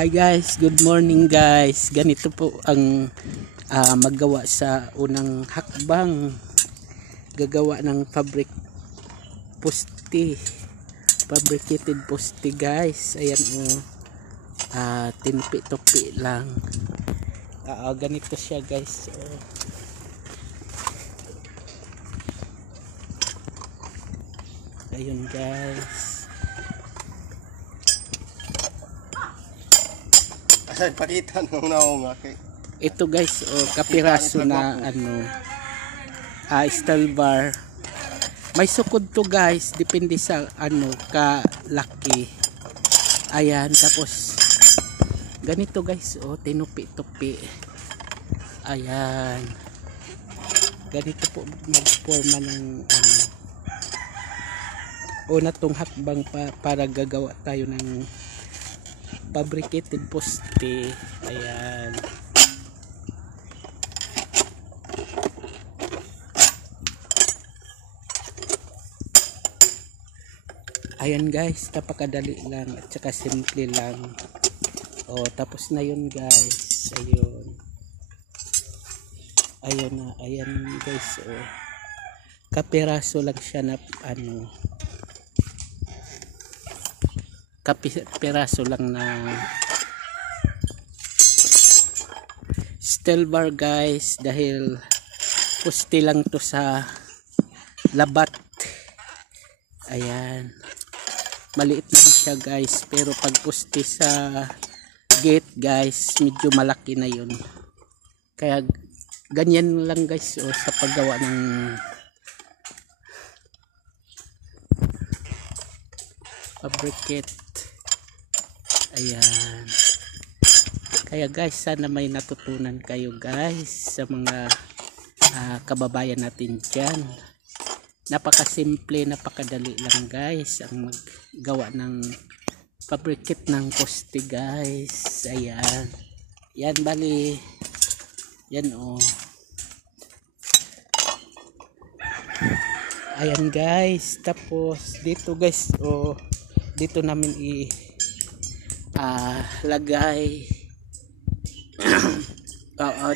Hi guys, good morning guys. Ganito po ang maggawa sa unang hakbang. Gagawa ng fabricated poste guys. Ayan tinpi-tupi lang. Ganito siya guys. Ayun guys. Pakita nung naong okay. Ito guys, kapiraso na steel bar. May sukod to guys, depende sa kalaki. Ayan, tapos ganito guys, tinupi-tupi. Ayan. Ganito po magforma ng una tong hakbang para gagawa tayo ng fabricated poste. Ayan. Ayan guys, napakadali lang at saka simple lang. Tapos na yun guys. Ayan guys. Kapiraso lang siya na kapiraso lang na steel bar guys, dahil poste lang to sa labat. Ayan, maliit lang siya guys, pero pag poste sa gate guys, medyo malaki na yun. Kaya ganyan lang guys sa paggawa ng fabricate. Ayan. Kaya guys, sana may natutunan kayo guys sa mga kababayan natin dyan. Napakasimple, napakadali lang guys ang maggawa ng fabricate ng poste guys. Ayan. Yan bali. Yan Ayan guys. Tapos dito guys dito namin lagay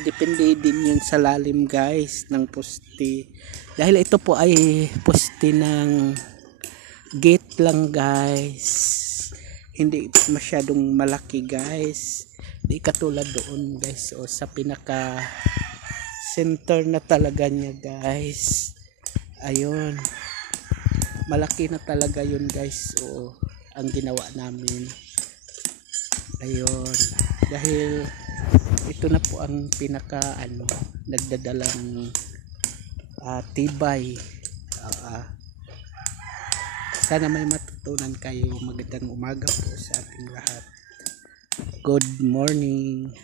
depende din yun sa lalim guys ng poste, dahil ito po ay poste ng gate lang guys, hindi masyadong malaki guys, di katulad doon guys sa pinaka center na talaga niya guys. Ayun, malaki na talaga yun guys ang ginawa namin. Ayun, dahil ito na po ang pinaka nagdadala ng tibay. Sana may matutunan kayo. Magandang umaga po sa ating lahat. Good morning.